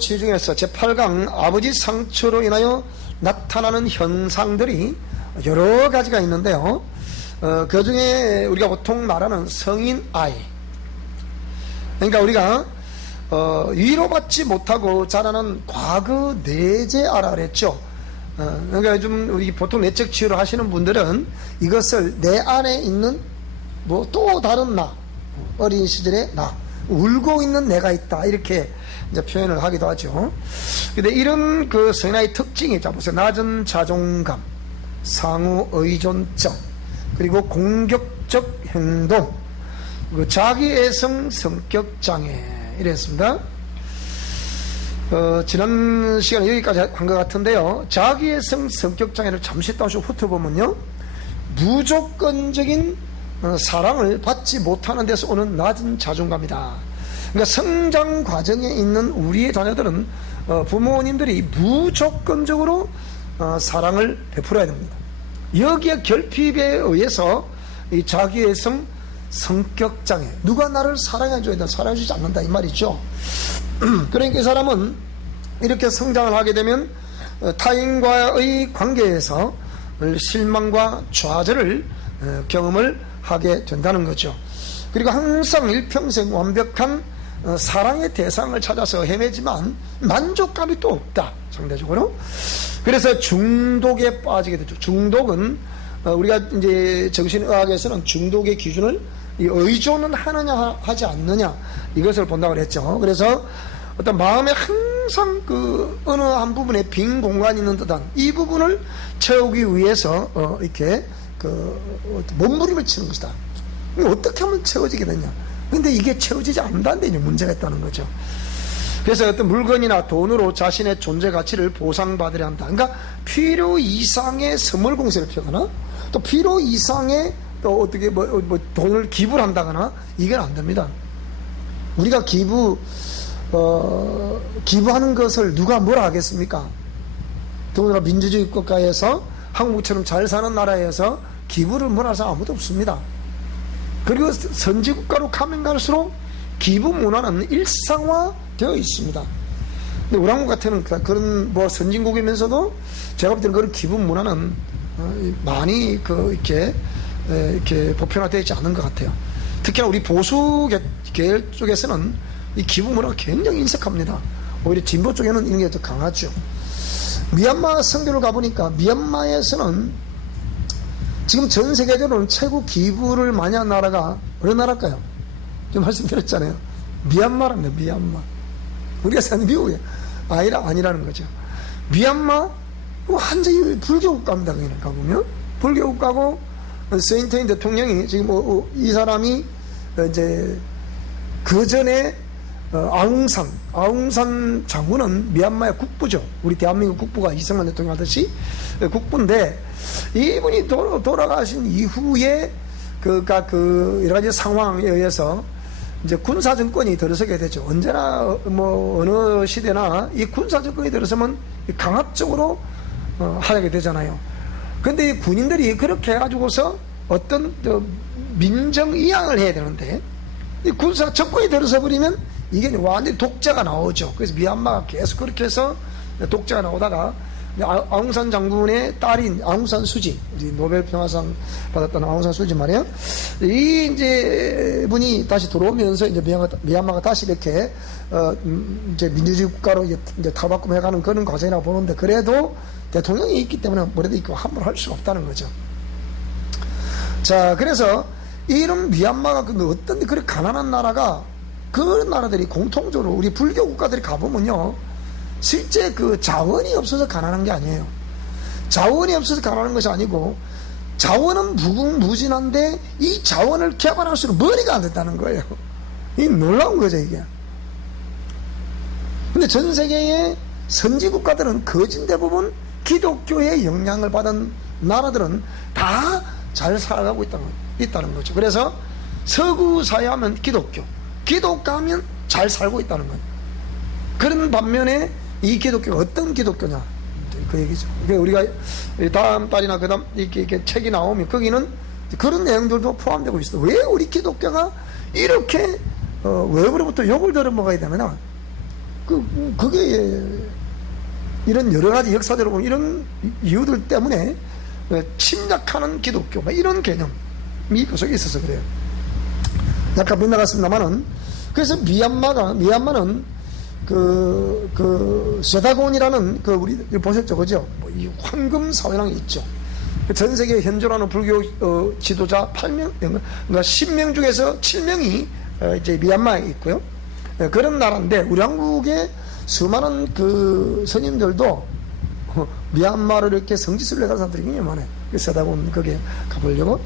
치유 중에서 제8강 아버지 상처로 인하여 나타나는 현상들이 여러 가지가 있는데요. 그 중에 우리가 보통 말하는 성인 아이, 그러니까 우리가 위로받지 못하고 자라는 과거 내재아라 그랬죠. 그러니까 요즘 우리 보통 내적 치유를 하시는 분들은 이것을 내 안에 있는 뭐 또 다른 나, 어린 시절의 나, 울고 있는 내가 있다, 이렇게 이제 표현을 하기도 하죠. 근데 이런 그 성인아이 특징이, 자 보세요. 낮은 자존감, 상호 의존성, 그리고 공격적 행동, 자기애성 성격 장애, 이랬습니다. 지난 시간에 여기까지 한 것 같은데요. 자기애성 성격 장애를 잠시 다시 훑어보면요, 무조건적인 사랑을 받지 못하는 데서 오는 낮은 자존감이다. 그러니까 성장 과정에 있는 우리의 자녀들은 부모님들이 무조건적으로 사랑을 베풀어야 됩니다. 여기에 결핍에 의해서 이 자기애성 성격장애, 누가 나를 사랑해줘야 된다, 사랑해주지 않는다, 이 말이죠. 그러니까 이 사람은 이렇게 성장을 하게 되면 타인과의 관계에서 실망과 좌절을 경험을 하게 된다는 거죠. 그리고 항상 일평생 완벽한 사랑의 대상을 찾아서 헤매지만 만족감이 또 없다, 상대적으로. 그래서 중독에 빠지게 되죠. 중독은 우리가 이제 정신의학에서는 중독의 기준을 의존은 하느냐 하지 않느냐, 이것을 본다고 그랬죠. 그래서 어떤 마음에 항상 그 어느 한 부분에 빈 공간이 있는 듯한 이 부분을 채우기 위해서 이렇게 그 몸부림을 치는 것이다. 어떻게 하면 채워지게 되냐. 근데 이게 채워지지 않는다는 데 이제 문제가 있다는 거죠. 그래서 어떤 물건이나 돈으로 자신의 존재 가치를 보상받으려 한다. 그러니까 필요 이상의 선물 공세를 펴거나 또 필요 이상의 또 어떻게 뭐 돈을 기부를 한다거나, 이건 안 됩니다. 우리가 기부하는 것을 누가 뭐라 하겠습니까? 더군다나 민주주의 국가에서 한국처럼 잘 사는 나라에서 기부를 뭐라 할 사람 아무도 없습니다. 그리고 선진국가로 가면 갈수록 기부 문화는 일상화되어 있습니다. 근데 우리 한국 같은 그런 뭐 선진국이면서도 제가 볼 때는 그런 기부 문화는 많이 이렇게 보편화되어 있지 않은 것 같아요. 특히나 우리 보수 계열 쪽에서는 이 기부 문화가 굉장히 인색합니다. 오히려 진보 쪽에는 이런 게 더 강하죠. 미얀마 선교를 가보니까 미얀마에서는 지금 전 세계적으로는 최고 기부를 많이 한 나라가 어느 나라일까요? 좀 말씀드렸잖아요. 미얀마랍니다. 미얀마. 우리가 사는 미국이에요. 아니라는 거죠. 미얀마 완전히 불교 국가입니다. 그냥 가보면 불교 국가고, 세인트인 대통령이 지금 이 사람이 이제 그 전에 아웅산 장군은 미얀마의 국부죠. 우리 대한민국 국부가 이승만 대통령 하듯이 국부인데, 이분이 돌아가신 이후에 그 여러 가지 상황에 의해서 이제 군사 정권이 들어서게 되죠. 언제나 뭐 어느 시대나 이 군사 정권이 들어서면 강압적으로 하게 되잖아요. 근데 이 군인들이 그렇게 해가지고서 어떤 민정 이양을 해야 되는데, 이 군사 정권이 들어서 버리면 이게 완전히 독재가 나오죠. 그래서 미얀마가 계속 그렇게 해서 독재가 나오다가 아웅산 장군의 딸인 아웅산 수지, 우리 노벨 평화상 받았던 아웅산 수지 말이에요. 이 이제 분이 다시 들어오면서 이제 미얀마가 다시 이렇게 이제 민주주의 국가로 이제 탈바꿈해가는 그런 과정이라고 보는데, 그래도 대통령이 있기 때문에 뭐래도 있고 함부로 할 수가 없다는 거죠. 자, 그래서 이런 미얀마가 어떤 그렇게 가난한 나라가, 그런 나라들이 공통적으로 우리 불교 국가들이 가보면요, 실제 그 자원이 없어서 가난한 게 아니에요. 자원이 없어서 가난한 것이 아니고, 자원은 무궁무진한데 이 자원을 개발할수록 머리가 안 된다는 거예요. 이 놀라운 거죠, 이게. 근데 전 세계의 선진 국가들은 거진 대부분 기독교의 영향을 받은 나라들은 다 잘 살아가고 있다는 거죠. 그래서 서구 사회 하면 기독교 하면 잘 살고 있다는 거예요. 그런 반면에 이 기독교가 어떤 기독교냐, 그 얘기죠. 우리가 다음 달이나 그다음 이렇게 책이 나오면 거기는 그런 내용들도 포함되고 있어요. 왜 우리 기독교가 이렇게 외부로부터 욕을 들어먹어야 되느냐, 그게 이런 여러 가지 역사적으로 보면 이런 이유들 때문에 침략하는 기독교, 이런 개념이 그 속에 있어서 그래요. 약간 빗나갔습니다만은, 그래서 미얀마는 세다곤이라는 우리 보셨죠, 그죠? 이 황금 사회랑이 있죠. 전 세계 현존하는 불교 지도자 8명, 그러니까 10명 중에서 7명이 이제 미얀마에 있고요. 그런 나라인데, 우리 한국의 수많은 스님들도 미얀마를 이렇게 성지순례 간 사람들이 굉장히 많아요. 세다곤 거기에 가보려고.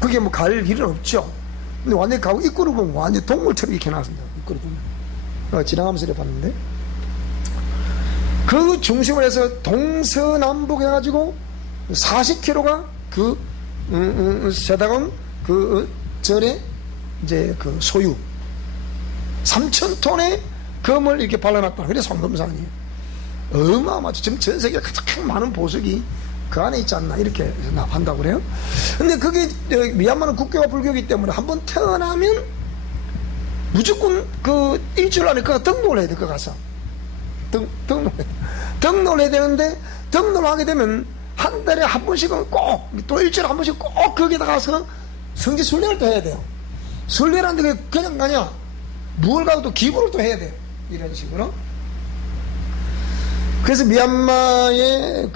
그게 갈 일은 없죠. 근데 완전히 가고 입구를 보면 완전 동물처럼 이렇게 나왔습니다. 입구를 보면. 지나가면서 이렇게 봤는데. 그 중심을 해서 동서남북 해가지고 40km가 세다곤 절에 이제 소유 3,000톤의 금을 이렇게 발라놨다. 그래서 황금산이에요. 어마어마하죠. 지금 전 세계 가장 많은 보석이 그 안에 있지 않나 이렇게 한다고 그래요. 근데 그게 미얀마는 국교가 불교이기 때문에 한번 태어나면 무조건 일주일 안에 등록을 해야 돼. 가서 등록을 해야 되는데, 등록을 하게 되면 한 달에 한 번씩은 꼭, 또 일주일에 한 번씩 꼭 거기다 가서 성지 순례를 또 해야 돼요. 순례를 하는데 그냥 가냐, 무얼 가도 또 기부를 또 해야 돼요. 이런 식으로. 그래서 미얀마의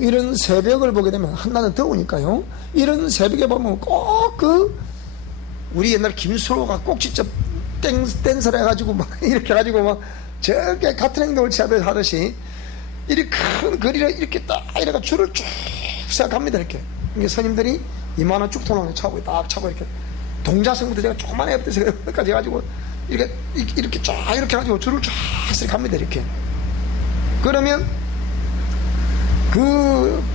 이런 새벽을 보게 되면, 한낮은 더우니까요, 이런 새벽에 보면 꼭 우리 옛날 김수로가 꼭 직접 댄서를 해가지고 이렇게 해가지고 저렇게 같은 행동을 하듯이 이렇게 큰 거리를 이렇게 딱 이래가 줄을 쭉 시작합니다. 이렇게 스님들이 이만한 쭉통을 차고 딱 차고 이렇게 동자성부터 제가 조그만 애부터 여기까지 해가지고 이렇게 쫙 이렇게 해가지고 줄을 쫙 이렇게 갑니다. 이렇게. 그러면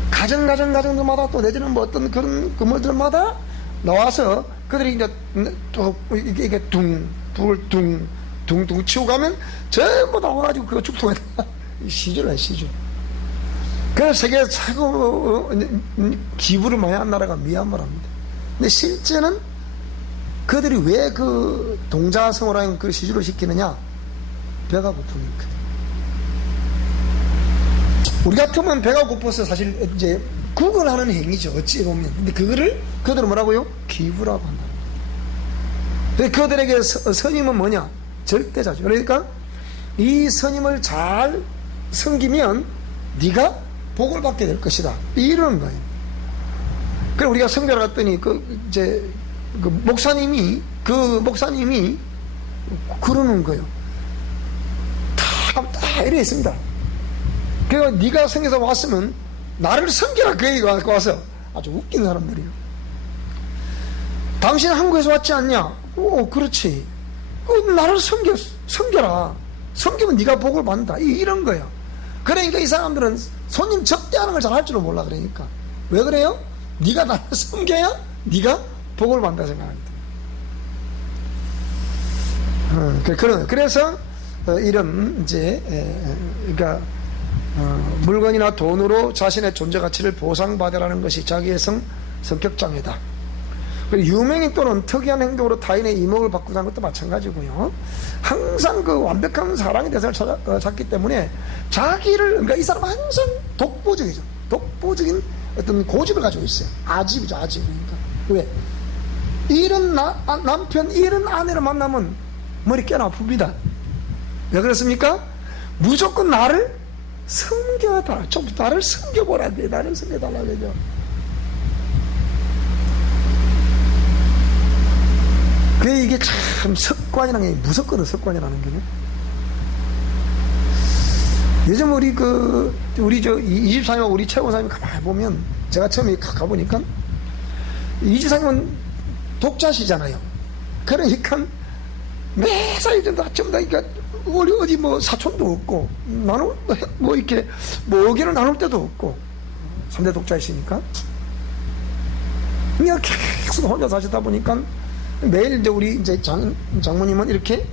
가정들마다 또 내지는 어떤 그런 건물들마다 나와서 그들이 이제 또 이게 둥둥 치고 가면 전부 나와가지고 그 축통에다가 시주를 해, 시주. 그래서 세계 최고 기부를 많이 한 나라가 미얀마랍니다. 근데 실제는 그들이 왜 동자성어라는 시주를 시키느냐? 배가 고프니까. 우리 같으면 배가 고파서 사실 이제 구걸하는 행위죠. 어찌 보면. 근데 그들은 뭐라고요? 기부라고 한다. 근데 그들에게 스님은 뭐냐? 절대자죠. 그러니까 이 스님을 잘 섬기면 네가 복을 받게 될 것이다. 이러는 거예요. 그래 우리가 성교를 갔더니 목사님이 그러는 거예요. 다 이래 있습니다. 그러니까 네가 성에서 왔으면 나를 섬겨라. 그 얘기가 와서 아주 웃긴 사람들이에요. 당신 한국에서 왔지 않냐? 그렇지. 나를 섬겨라. 섬기면 네가 복을 받는다. 이런 거야. 그러니까 이 사람들은 손님 접대하는 걸 잘 할 줄은 몰라. 그러니까 왜 그래요? 네가 나를 섬겨야 네가 복을 받는다 생각합니다. 그래서 이런 이제 그러니까 물건이나 돈으로 자신의 존재 가치를 보상받으라는 것이 자기의 성격장애다. 유명인 또는 특이한 행동으로 타인의 이목을 바꾸고 하는 것도 마찬가지고요. 항상 완벽한 사랑의 대상을 찾기 때문에 그러니까 이 사람은 항상 독보적이죠. 독보적인 어떤 고집을 가지고 있어요. 아집이죠, 아집. 그러니까 왜? 이런 남편, 이런 아내를 만나면 머리 꽤나 아픕니다. 왜 그렇습니까? 무조건 나를 섬겨달라. 좀 나를 섬겨보라. 나를 섬겨달라. 그죠? 이게 참 습관이라는 게 무섭거든. 습관이라는 게는. 요즘 우리 24년 우리 최고사님이 가만히 보면, 제가 처음에 가보니까 24년은 독자시잖아요. 그러니까 매사에 전부 다 그러니까 우리 어디 사촌도 없고 나눌 이렇게 의견을 나눌 때도 없고 3대 독자이시니까 그냥 계속 혼자 사시다 보니까 매일 이제 우리 이제 장모님은 이렇게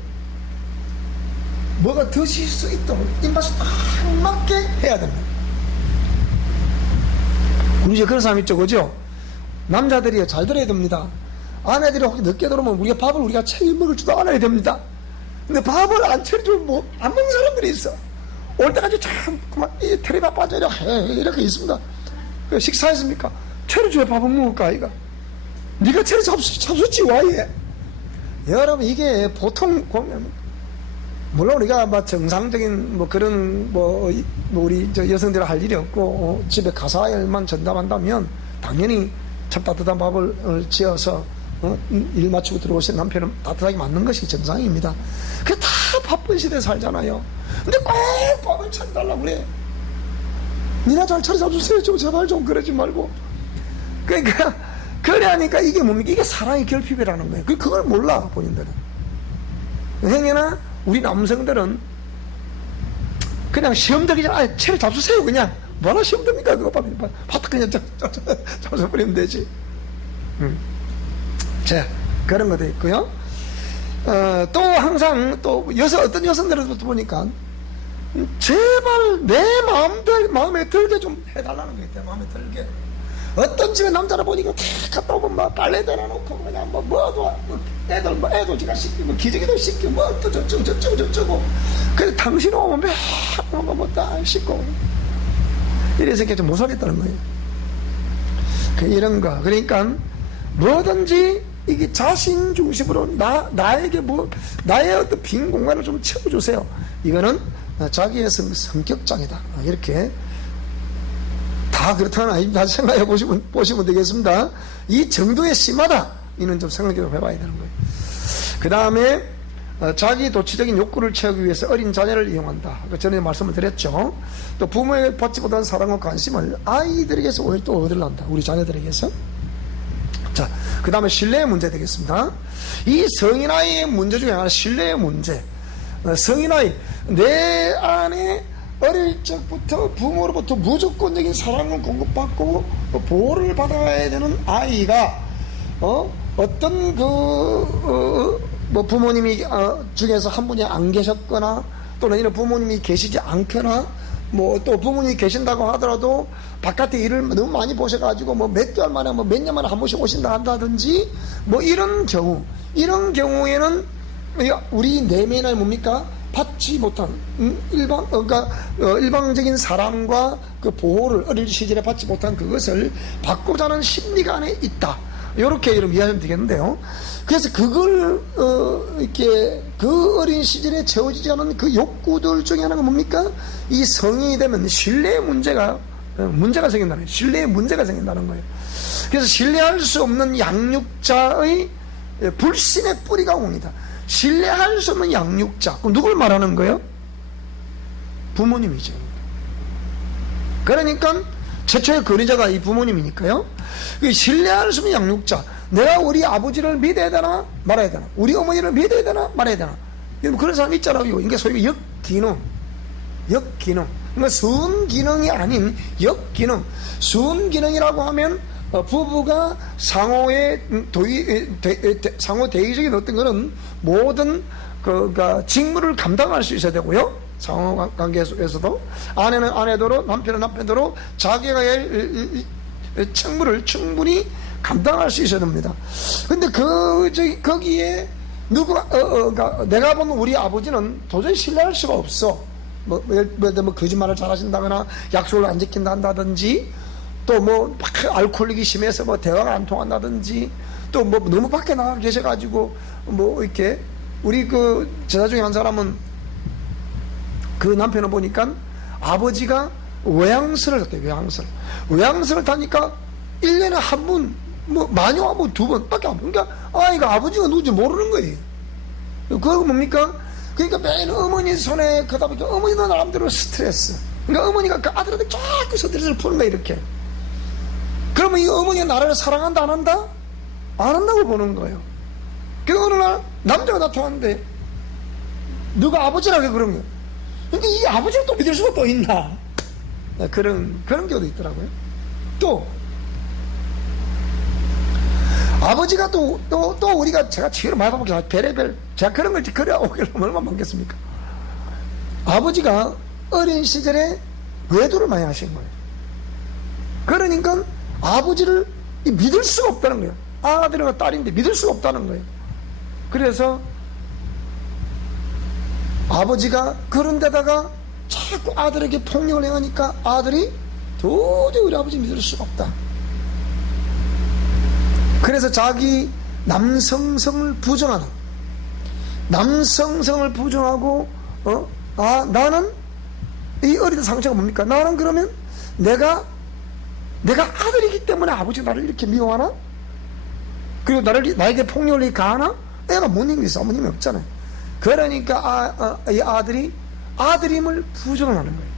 뭐가 드실 수 있도록 입맛이 딱 맞게 해야 됩니다. 우리 이제 그런 사람 있죠, 그죠? 남자들이 잘 들어야 됩니다. 아내들이 혹시 늦게 들어오면 우리가 밥을 책임 먹을 줄도 알아야 됩니다. 근데 밥을 안 차려주면 뭐 안 먹는 사람들이 있어. 올 때까지 참 그만 이 텔레비전 빠져라 이렇게 있습니다. 식사했습니까? 차려줘야 밥은 먹을까 아이가? 네가 차려 잡수지 와예. 여러분 이게 보통 물론 우리가 뭐 정상적인 뭐 그런 뭐 우리 저 여성들 할 일이 없고 집에 가사일만 전담한다면 당연히 참 따뜻한 밥을 지어서 일 마치고 들어오신 남편은 따뜻하게 맞는 것이 정상입니다. 그 다 바쁜 시대에 살잖아요. 근데 꼭 밥을 차려달라고 그래. 니나 잘 차려주세요. 좀 제발 좀 그러지 말고. 그러니까 그래 하니까 이게 뭡니까? 이게 사랑의 결핍이라는 거예요. 그걸 몰라 본인들은. 형이나 우리 남성들은 그냥 시험 들기 전에 채를 잡수세요. 그냥 뭐나 시험 듭니까? 그거 밥도 그냥 잡숴버리면 되지. 자, 그런 것도 있고요. 또 항상 또 어떤 여성들도 보니까 제발 내 마음에 들게 좀 해달라는 거 있대. 마음에 들게. 어떤 집에 남자를 보니까 다 갔다 오면 막 빨래 대놔놓고 그냥 뭐도 애들 애도지가 씻기고 기저귀도 씻기고 뭐 또 저쩌고 그래서 당신 오면 매일 뭐다 씻고 이래서 이렇게 좀 못살겠다는 거예요. 이런 거. 그러니까 뭐든지 이게 자신 중심으로 나에게 나의 어떤 빈 공간을 좀 채워주세요. 이거는 자기의 성격장애다. 이렇게 다 그렇다는 아닙니다. 다시 생각해 보시면 되겠습니다. 이 정도의 심하다. 이는 좀 생각해 봐야 되는 거예요. 그 다음에 자기 도취적인 욕구를 채우기 위해서 어린 자녀를 이용한다. 전에 말씀을 드렸죠. 또 부모에게 받지 못한 사랑과 관심을 아이들에게서 오히려 또 얻으려한다. 우리 자녀들에게서. 자, 그 다음에 신뢰의 문제 되겠습니다. 이 성인아이의 문제 중에 하나 신뢰의 문제. 성인아이, 내 안에 어릴 적부터 부모로부터 무조건적인 사랑을 공급받고 보호를 받아야 되는 아이가 어떤 뭐 부모님이 중에서 한 분이 안 계셨거나 또는 이런 부모님이 계시지 않거나 뭐 또 부모님이 계신다고 하더라도 바깥에 일을 너무 많이 보셔가지고 뭐 몇 개월 만에 뭐 몇 년 만에 한 번씩 오신다 한다든지 뭐 이런 경우에는 우리 내면에 뭡니까? 받지 못한 일방적인 사랑과 그 보호를 어릴 시절에 받지 못한 그것을 받고자 하는 심리가 안에 있다. 이렇게 이해하시면 되겠는데요. 그래서 그걸 이렇게 그 어린 시절에 채워지지 않은 그 욕구들 중에 하나가 뭡니까? 이 성인이 되면 신뢰의 문제가 생긴다는 거예요. 신뢰의 문제가 생긴다는 거예요. 그래서 신뢰할 수 없는 양육자의 불신의 뿌리가 옵니다. 신뢰할 수 없는 양육자. 그럼 누굴 말하는 거예요? 부모님이죠. 그러니까 최초의 권위자가 이 부모님이니까요. 신뢰할 수 없는 양육자. 내가 우리 아버지를 믿어야 되나 말아야 되나? 우리 어머니를 믿어야 되나 말아야 되나? 그런 사람 있잖아요. 이게 소위 역기능. 그러니까 순기능이 아닌 역기능. 순기능이라고 하면 부부가 상호 대의적인 어떤 거는 모든 직무를 감당할 수 있어야 되고요. 상호 관계 속에서도 아내는 아내대로 남편은 남편대로 자기가 책무를 충분히 감당할 수 있어야 됩니다. 근데 거기에 내가 보는 우리 아버지는 도저히 신뢰할 수가 없어. 뭐 거짓말을 잘 하신다거나 약속을 안 지킨다 한다든지 또 뭐 알코올릭이 심해서 뭐 대화가 안 통한다든지 또 뭐 너무 밖에 나가 계셔가지고 뭐 이렇게 우리 그 제자 중에 한 사람은 그 남편을 보니까 아버지가 외양스를 탔대요. 외양스를 타니까 1년에 한 번 뭐 많이 와면 2번밖에 안 보니까 아이가 아버지가 누군지 모르는 거예요. 그거 뭡니까? 그러니까 매일 어머니 손에 그다 보니까 어머니도 나름대로 스트레스. 그러니까 어머니가 그 아들한테 자꾸 스트레스를 푸는 거야 이렇게. 그러면 이 어머니가 나를 사랑한다 안 한다? 안 한다고 보는 거예요. 그래서 어느 날 남자가 나타났는데 누가 아버지라고 그런 거예요. 근데 이 아버지를 또 믿을 수가 또 있나? 그런 경우도 있더라고요. 또 아버지가 또 우리가 제가 지혜로 말해보기가 별의별 제가 그런 걸 그래 오기를 얼마나 많겠습니까? 아버지가 어린 시절에 외도를 많이 하신 거예요. 그러니까 아버지를 믿을 수가 없다는 거예요. 아들과 딸인데 믿을 수가 없다는 거예요. 그래서 아버지가 그런 데다가 자꾸 아들에게 폭력을 행하니까 아들이 도저히 우리 아버지 믿을 수가 없다. 그래서 자기 남성성을 부정하는, 남성성을 부정하고 나는 이 어리다 상처가 뭡니까? 나는 그러면 내가 아들이기 때문에 아버지가 나를 이렇게 미워하나? 그리고 나에게 폭력을 가하나? 애가 못 이기고 있어. 어머님이 없잖아요. 그러니까 이 아들이 아들임을 부정을 하는 거예요.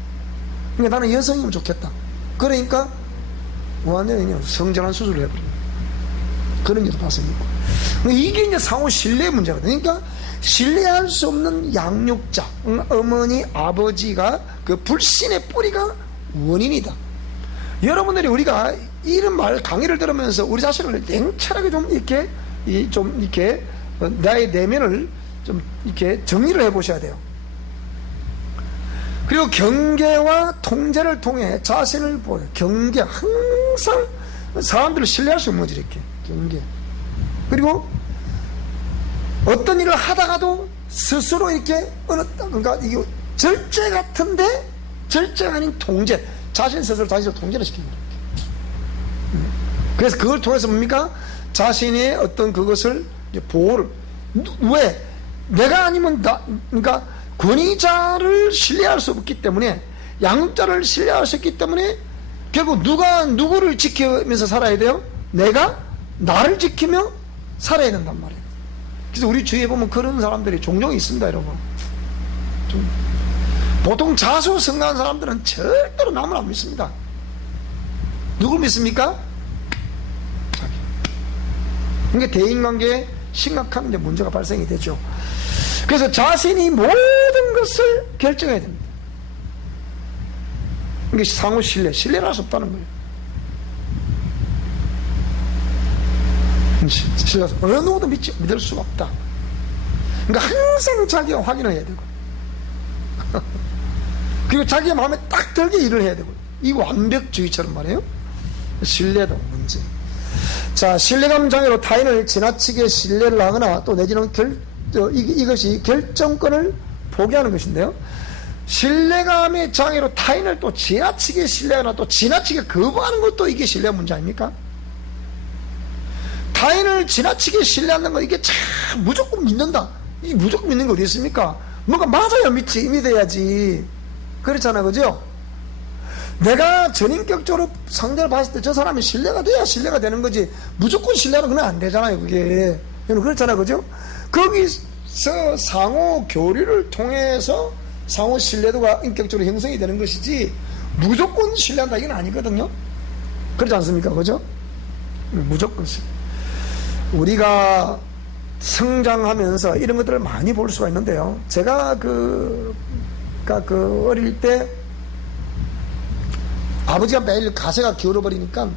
그러니까 나는 여성이면 좋겠다. 그러니까 완전히 성전환 수술을 해버립니다. 그런 일도 발생했고, 이게 이제 상호 신뢰의 문제거든요. 그러니까 신뢰할 수 없는 양육자, 어머니, 아버지가 그 불신의 뿌리가 원인이다. 여러분들이 우리가 이런 말 강의를 들으면서 우리 자신을 냉철하게 좀 이렇게 나의 내면을 좀 이렇게 정리를 해보셔야 돼요. 그리고 경계와 통제를 통해 자신을 보여. 경계, 항상 사람들을 신뢰할 수 없는 거지, 이렇게. 경계. 그리고 어떤 일을 하다가도 스스로 이렇게 그러니까 이게 절제 같은데 절제가 아닌 통제. 자신 스스로 자신을 통제를 시키는 거예요. 그래서 그걸 통해서 뭡니까? 자신의 어떤 그것을 보호를. 왜? 내가 아니면 그러니까 권위자를 신뢰할 수 없기 때문에, 양육자를 신뢰할 수 없기 때문에 결국 누가 누구를 지키면서 살아야 돼요? 내가 나를 지키며 살아야 된단 말이에요. 그래서 우리 주위에 보면 그런 사람들이 종종 있습니다, 여러분. 보통 자수성가한 사람들은 절대로 남을 안 믿습니다. 누굴 믿습니까? 자기. 그러니까 대인관계에 심각한 문제가 발생이 되죠. 그래서 자신이 모든 것을 결정해야 됩니다. 이게 상호 신뢰를 할 수 없다는 거예요. 어느 누구도 믿을 수가 없다. 그러니까 항상 자기가 확인을 해야 되고, 그리고 자기의 마음에 딱 들게 일을 해야 되고, 이 완벽주의처럼 말이에요. 신뢰도 문제. 자, 신뢰감 장애로 타인을 지나치게 신뢰를 하거나 또 내지는 이것이 결정권을 포기하는 것인데요. 신뢰감의 장애로 타인을 또 지나치게 신뢰하거나 또 지나치게 거부하는 것도 이게 신뢰 문제 아닙니까? 타인을 지나치게 신뢰하는 거, 이게 참 무조건 믿는다. 이 무조건 믿는 게 어디 있습니까? 뭔가 맞아야 믿어야지. 그렇잖아, 그죠? 내가 전인격적으로 상대를 봤을 때 저 사람이 신뢰가 돼야 신뢰가 되는 거지, 무조건 신뢰하는 건 안 되잖아요, 그게. 그렇잖아, 그죠? 거기서 상호 교류를 통해서 상호 신뢰도가 인격적으로 형성이 되는 것이지, 무조건 신뢰한다, 이건 아니거든요? 그렇지 않습니까, 그죠? 무조건 신뢰. 우리가 성장하면서 이런 것들을 많이 볼 수가 있는데요. 제가 어릴 때 아버지가 매일 가세가 기울어버리니까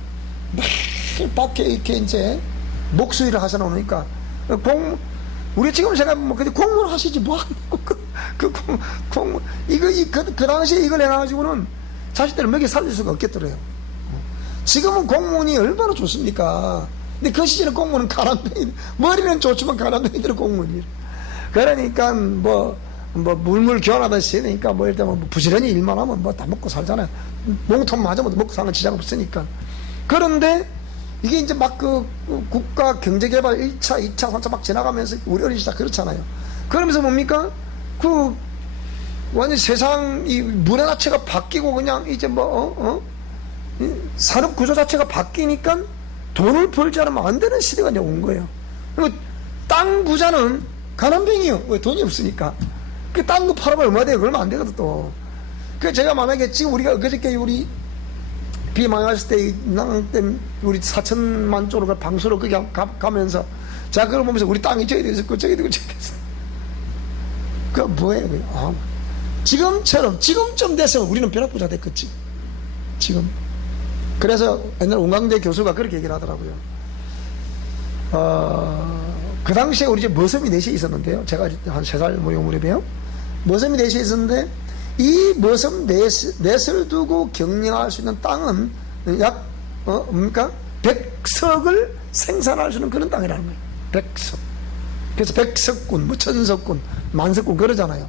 매일 밖에 이렇게 이제 목수일을 하셔 놓으니까 우리 지금 제가 뭐 공무원 하시지 뭐 그 당시에 이걸 해가지고는 자식들을 먹여 살릴 수가 없겠더래요. 지금은 공무원이 얼마나 좋습니까? 근데 그 시절에 공무원은 가난뱅이, 머리는 좋지만 가난뱅이들은 공무원이에요. 그러니까 물물 교환하듯이 되니까 예를 들면 부지런히 일만 하면 다 먹고 살잖아요. 농통 맞으면 먹고 사는 지장 없으니까. 그런데 이게 이제 막 국가 경제개발 1차, 2차, 3차 막 지나가면서 우리 어린 시절 그렇잖아요. 그러면서 뭡니까? 완전 세상 이 문화 자체가 바뀌고 그냥 이제 산업 구조 자체가 바뀌니까 돈을 벌지 않으면 안 되는 시대가 이제 온 거예요. 그리고 땅 부자는 가난뱅이요. 왜? 돈이 없으니까. 그 땅 거 팔아보면 얼마 돼요? 얼마 안 되거든, 또. 그 제가 만약에 지금 우리가 그저께 우리 비 많이 왔을 때, 낭 때 우리 4천만 쪽으로 방수로 거기 가면서 자, 그걸 보면서 우리 땅이 저기 됐었고, 저기 되고, 저기 됐어. 그거 뭐예요? 지금쯤 됐으면 우리는 벼락부자 됐겠지. 지금. 그래서 옛날 운강대 교수가 그렇게 얘기를 하더라고요. 그 당시에 우리 집 머슴이 넷이 있었는데요. 제가 한 3살 무렵에요. 머슴이 넷이 있었는데, 이 머슴 넷을 두고 경영할 수 있는 땅은 약, 뭡니까? 100석을 생산할 수 있는 그런 땅이라는 거예요. 100석. 그래서 100석군, 천석군, 만석군 그러잖아요.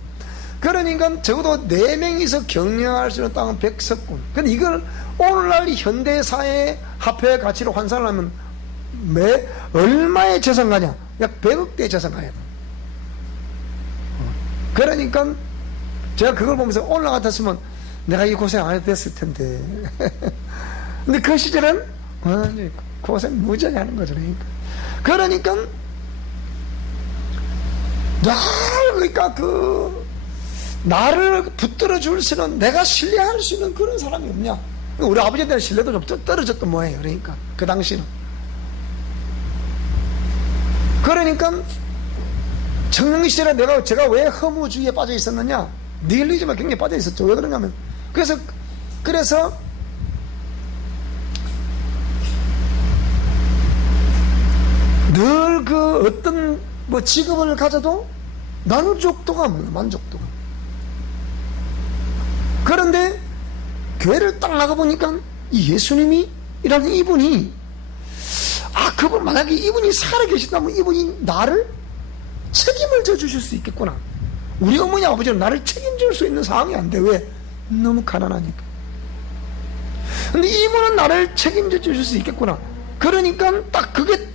그러니까 적어도 4명이서 경영할 수 있는 땅은 100석군. 근데 이걸 오늘날 현대사회 화폐 가치로 환산을 하면 얼마의 재산가냐? 약 100억대의 재산가야. 그러니까 제가 그걸 보면서 오늘 같았으면 내가 이 고생 안 해도 됐을 텐데. 근데 그 시절은 고생 무지하게 하는 거죠. 그러니까 그러니까 나를 붙들어 줄 수 있는, 내가 신뢰할 수 있는 그런 사람이 없냐? 우리 아버지에 대한 신뢰도 좀 떨어졌던 모양이에요. 그러니까 그 당시는. 그러니까 청년 시절에 제가 왜 허무주의에 빠져 있었느냐? 니힐리즘에 굉장히 빠져 있었죠. 왜 그런가 하면 그래서 늘 어떤 직업을 가져도 만족도가 없는, 만족도가. 그런데 교회를 딱 나가보니까 이 예수님이라는 이분이, 그분 만약에 이분이 살아계신다면 이분이 나를 책임을 져주실 수 있겠구나. 우리 어머니 아버지는 나를 책임질 수 있는 상황이 안 돼. 왜? 너무 가난하니까. 근데 이분은 나를 책임져 주실 수 있겠구나. 그러니까 그게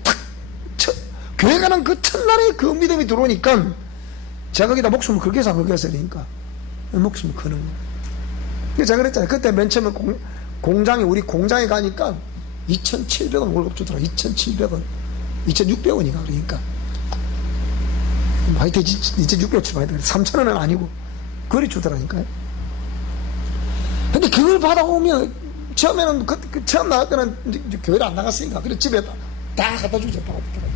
교회 가는 그 첫날에 그 믿음이 들어오니까 제가 거기다 목숨을 걸게서 그러니까 목숨을 거는 거예요. 제가 그랬잖아요. 그때 맨 처음에 우리 공장에 가니까 2,700원 월급 주더라. 2,700원 2,600원인가. 그러니까 하여튼 2,600원 주면 3,000원은 아니고 그리 주더라니까요. 근데 그걸 받아오면 처음에는 처음 나갈 때는 교회를 안 나갔으니까 그래 집에 다 갖다 주죠. 다 갖다 주죠.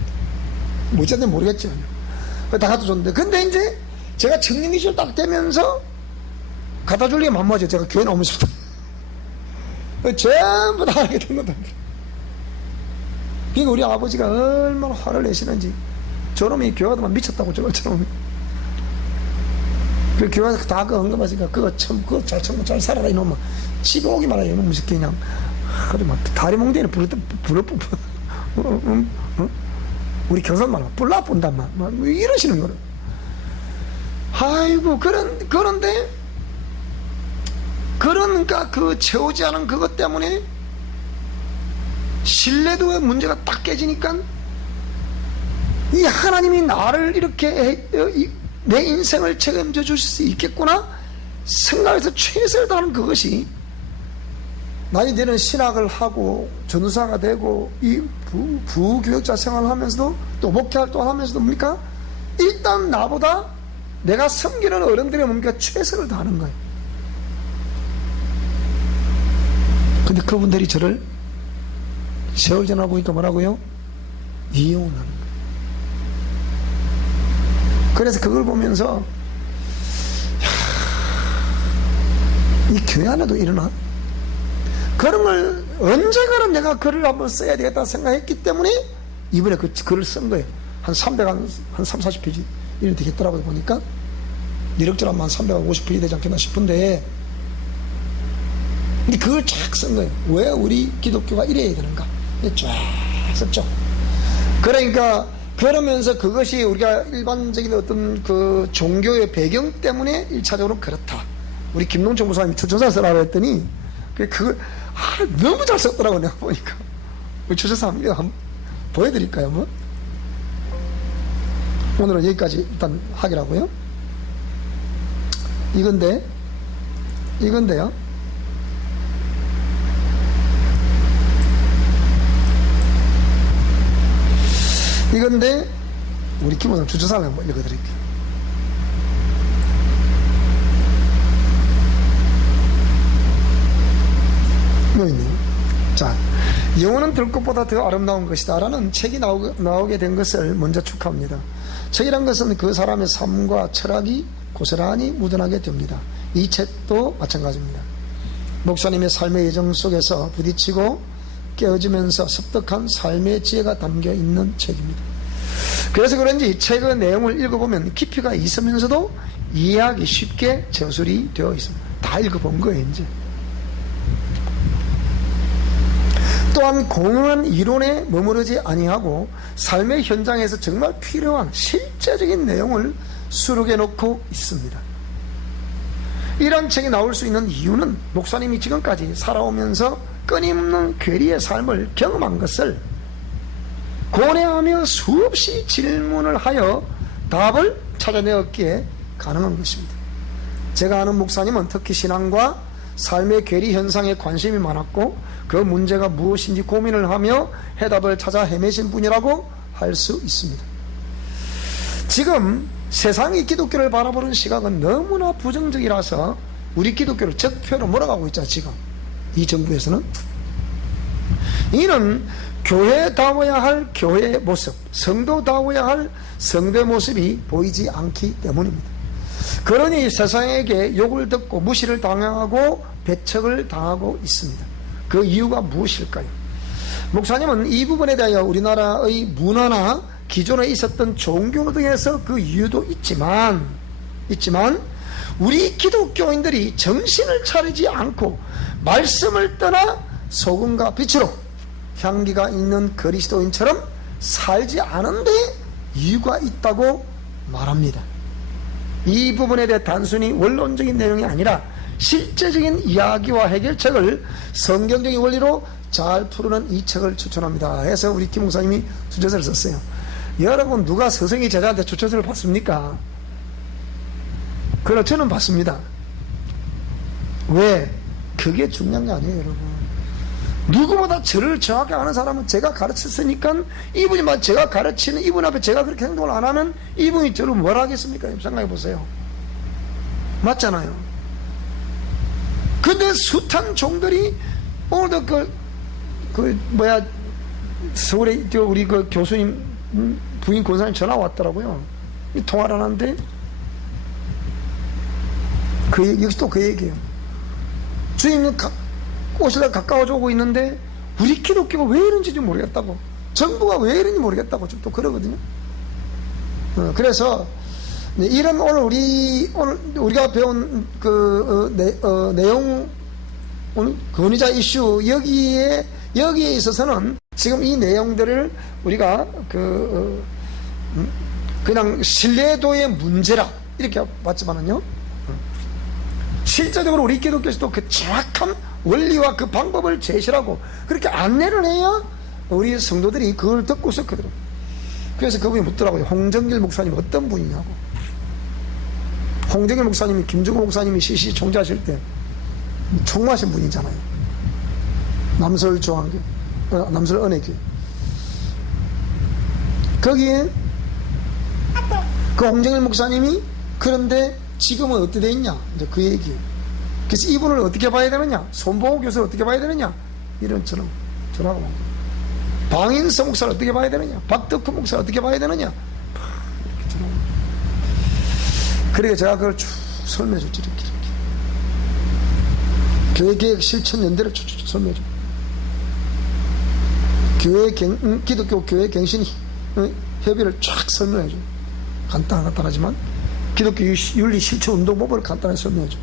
뭐였는지 모르겠죠. 다 갖다 줬는데, 근데 이제 제가 청년기 시절 딱 되면서 갖다 줄 리가 만무하죠. 제가 교회 나오면서부터 전부 다 하게 된 거다. 그러니까 우리 아버지가 얼마나 화를 내시는지. 저놈이 교회 가더만 미쳤다고, 저놈이. 그 교회에서 다 언급하시니까 그거 잘 살아라 이놈아. 집에 오기만 하라 이놈 무식해 그냥. 그래 막 다리 몽대는 불을 뿜어. 우리 경선 말로 뿔라 본단 말 이러시는 거를. 아이고 그런데 그러니까 채우지 않은 그것 때문에 신뢰도의 문제가 딱 깨지니까 이 하나님이 나를 이렇게 내 인생을 책임져 주실 수 있겠구나 생각해서 최선을 다하는 그것이, 나이 되는 신학을 하고 전도사가 되고 이 부교육자 생활을 하면서도 또 목회 활동을 하면서도 뭡니까? 일단 나보다 내가 섬기는 어른들의 뭡니까? 최선을 다하는 거예요. 근데 그분들이 저를 세월 지나 보니까 뭐라고요? 이용하는 거예요. 그래서 그걸 보면서 이 교회 안에도 일어나? 그런 걸 언젠가는 내가 글을 한번 써야 되겠다 생각했기 때문에 이번에 그 글을 쓴 거예요. 한 40페이지 이렇게 되겠더라고요. 보니까 1억절 하면 한 350페이지 되지 않겠나 싶은데, 근데 그걸 쫙 쓴 거예요. 왜 우리 기독교가 이래야 되는가 쫙 썼죠. 그러니까 그러면서 그것이 우리가 일반적인 어떤 그 종교의 배경 때문에 1차적으로 그렇다. 우리 김동철 목사님이 추천사 쓰라고 했더니 그걸 너무 잘 썼더라고. 내가 보니까 추천사 한번 보여드릴까요? 뭐? 오늘은 여기까지 일단 하기라고요. 이건데요. 이건데 우리 김원장 주저사를 한번 읽어드릴게요. 여기 있네요. 자, 영혼은 들꽃보다 더 아름다운 것이다 라는 책이 나오게 된 것을 먼저 축하합니다. 책이란 것은 그 사람의 삶과 철학이 고스란히 묻어나게 됩니다. 이 책도 마찬가지입니다. 목사님의 삶의 여정 속에서 부딪히고 깨어지면서 습득한 삶의 지혜가 담겨 있는 책입니다. 그래서 그런지 이 책의 내용을 읽어보면 깊이가 있으면서도 이해하기 쉽게 저술이 되어 있습니다. 다 읽어본 거예요. 이제 또한 공허한 이론에 머무르지 아니하고 삶의 현장에서 정말 필요한 실제적인 내용을 수록해 놓고 있습니다. 이런 책이 나올 수 있는 이유는 목사님이 지금까지 살아오면서 끊임없는 괴리의 삶을 경험한 것을 고뇌하며 수없이 질문을 하여 답을 찾아내었기에 가능한 것입니다. 제가 아는 목사님은 특히 신앙과 삶의 괴리 현상에 관심이 많았고 그 문제가 무엇인지 고민을 하며 해답을 찾아 헤매신 분이라고 할 수 있습니다. 지금 세상이 기독교를 바라보는 시각은 너무나 부정적이라서 우리 기독교를 적폐로 몰아가고 있죠. 지금 이 정부에서는. 이는 교회다워야 할 교회의 모습, 성도다워야 할 성도의 모습이 보이지 않기 때문입니다. 그러니 세상에게 욕을 듣고 무시를 당하고 배척을 당하고 있습니다. 그 이유가 무엇일까요? 목사님은 이 부분에 대하여 우리나라의 문화나 기존에 있었던 종교 등에서 그 이유도 있지만 우리 기독교인들이 정신을 차리지 않고 말씀을 떠나 소금과 빛으로 향기가 있는 그리스도인처럼 살지 않은 데 이유가 있다고 말합니다. 이 부분에 대해 단순히 원론적인 내용이 아니라 실제적인 이야기와 해결책을 성경적인 원리로 잘 푸르는 이 책을 추천합니다. 해서 우리 김 목사님이 추천서를 썼어요. 여러분, 누가 스승이 제자한테 추천서를 받습니까? 그러나 저는 받습니다. 왜? 그게 중요한 게 아니에요, 여러분. 누구보다 저를 정확히 아는 사람은 제가 가르쳤으니까 이분이 제가 가르치는 이분 앞에 제가 그렇게 행동을 안 하면 이분이 저를 뭘 하겠습니까? 생각해 보세요. 맞잖아요. 근데 숱한 종들이 오늘도 서울에 우리 그 교수님 부인 권사님 전화 왔더라고요. 통화를 하는데 역시 또 그 얘기예요. 주님은 오시려 가까워져 오고 있는데 우리 기독교가 왜 이런지 좀 모르겠다고, 정부가 왜 이런지 모르겠다고 좀 또 그러거든요. 그래서 이런 오늘 우리가 배운 내용, 오늘 권위자 이슈 여기에 있어서는 지금 이 내용들을 우리가 그냥 신뢰도의 문제라 이렇게 봤지만은요, 실제적으로 우리 기독교에서도 그 정확한 원리와 그 방법을 제시하고 그렇게 안내를 해야 우리 성도들이 그걸 듣고서 그대로. 그래서 그분이 묻더라고요. 홍정길 목사님 어떤 분이냐고. 홍정길 목사님이 김종호 목사님이 CC 총재하실 때 총무하신 분이잖아요. 남설 중앙교, 남설 은혜교. 거기에 그 홍정길 목사님이 그런데 지금은 어떻게 돼 있냐, 이제 그 얘기예요. 그래서 이분을 어떻게 봐야 되느냐, 손보호 교수를 어떻게 봐야 되느냐, 이런 전화가 온 거예요. 방인서 목사를 어떻게 봐야 되느냐, 박덕후 목사를 어떻게 봐야 되느냐, 이렇게 전화가 온 거예요. 그러니까 제가 그걸 쭉 설명해 줬죠. 이렇게 교회개혁 실천 연대를 쭉 설명해 줘. 기독교 교회 갱신 협의를 쫙 설명해 줘. 간단하지만 기독교 윤리 실천 운동법을 간단하게 설명해 줘.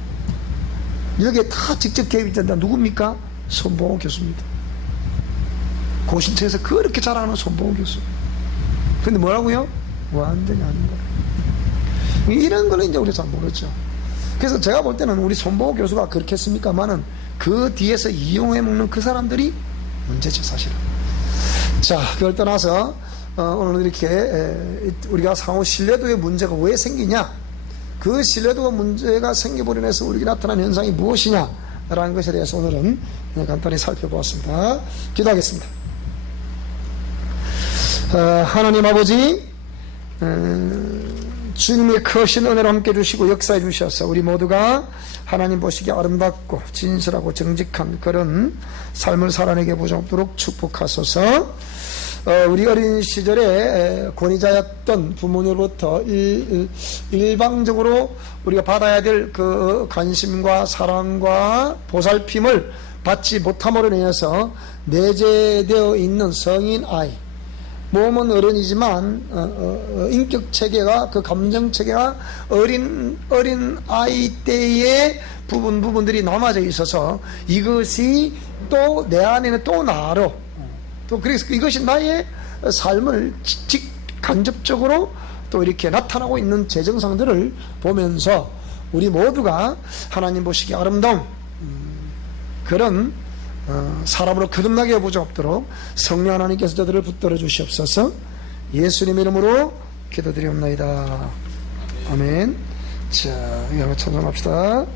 여기에 다 직접 개입이 된다. 누굽니까? 손보호 교수입니다. 고신청에서 그렇게 잘하는 손보호 교수. 근데 뭐라고요? 완전히 아닌 거예요. 이런 거는 이제 우리가 잘 모르죠. 그래서 제가 볼 때는 우리 손보호 교수가 그렇게 했습니까만은 그 뒤에서 이용해 먹는 그 사람들이 문제죠, 사실은. 자, 그걸 떠나서 오늘 이렇게 우리가 상호 신뢰도의 문제가 왜 생기냐, 그 신뢰도가 문제가 생겨버리면서 해서 우리에게 나타나는 현상이 무엇이냐라는 것에 대해서 오늘은 간단히 살펴보았습니다. 기도하겠습니다. 하나님 아버지, 주님의 크신 은혜로 함께 주시고 역사해 주셔서 우리 모두가 하나님 보시기에 아름답고 진실하고 정직한 그런 삶을 살아내게 보도록 축복하소서. 우리 어린 시절에 권위자였던 부모님으로부터 일방적으로 우리가 받아야 될 그 관심과 사랑과 보살핌을 받지 못함으로 인해서 내재되어 있는 성인 아이, 몸은 어른이지만 인격 체계가, 그 감정 체계가 어린 아이 때의 부분들이 남아져 있어서 이것이 또 내 안에는 또 나로, 또 그래서 이것이 나의 삶을 간접적으로 또 이렇게 나타나고 있는 재정상들을 보면서 우리 모두가 하나님 보시기에 아름다운 그런 사람으로 거듭나게 여부지 없도록 성령 하나님께서 저들을 붙들어 주시옵소서. 예수님 이름으로 기도드리옵나이다. 아멘. 자, 이거 한번 찬송합시다.